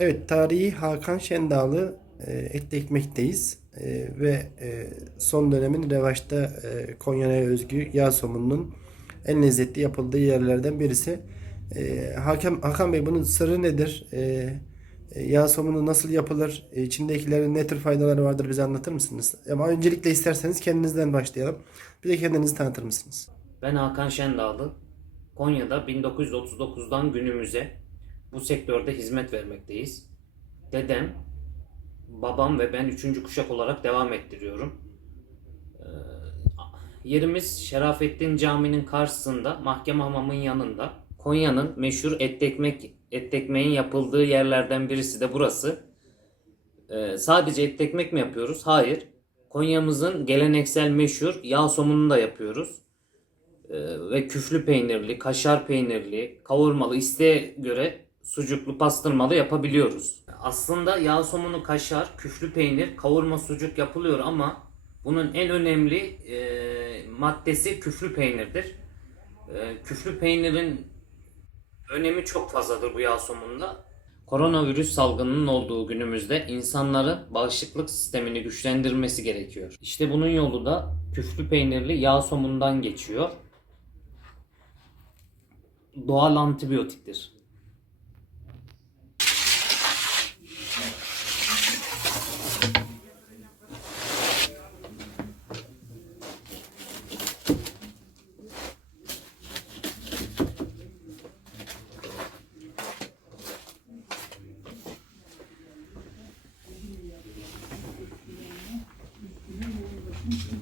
Evet, tarihi Hakan Şendağlı e, Etli Ekmek'teyiz. E, ve e, son dönemin revaçta e, Konya'ya özgü yağ somununun en lezzetli yapıldığı yerlerden birisi. E, Hakan, Hakan Bey bunun sırrı nedir? E, e, yağ somunu nasıl yapılır? E, içindekilerin ne tür faydaları vardır bize anlatır mısınız? Ama öncelikle isterseniz kendinizden başlayalım. Bir de kendinizi tanıtır mısınız? Ben Hakan Şendağlı. Konya'da 1939'dan günümüze bu sektörde hizmet vermekteyiz. Dedem, babam ve ben üçüncü kuşak olarak devam ettiriyorum. Ee, yerimiz Şerafettin Camii'nin karşısında, mahkeme hamamın yanında. Konya'nın meşhur etli ekmek, etli ekmeğin yapıldığı yerlerden birisi de burası. Ee, sadece etli ekmek mi yapıyoruz? Hayır. Konya'mızın geleneksel meşhur yağ somununu da yapıyoruz. Ee, ve küflü peynirli, kaşar peynirli, kavurmalı isteğe göre sucuklu, pastırmalı yapabiliyoruz. Aslında yağ somunu, kaşar, küflü peynir, kavurma, sucuk yapılıyor ama bunun en önemli e, maddesi küflü peynirdir. E, küflü peynirin önemi çok fazladır bu yağ somununda. Koronavirüs salgınının olduğu günümüzde insanların bağışıklık sistemini güçlendirmesi gerekiyor. İşte bunun yolu da küflü peynirli yağ somundan geçiyor. Doğal antibiyotiktir. Allah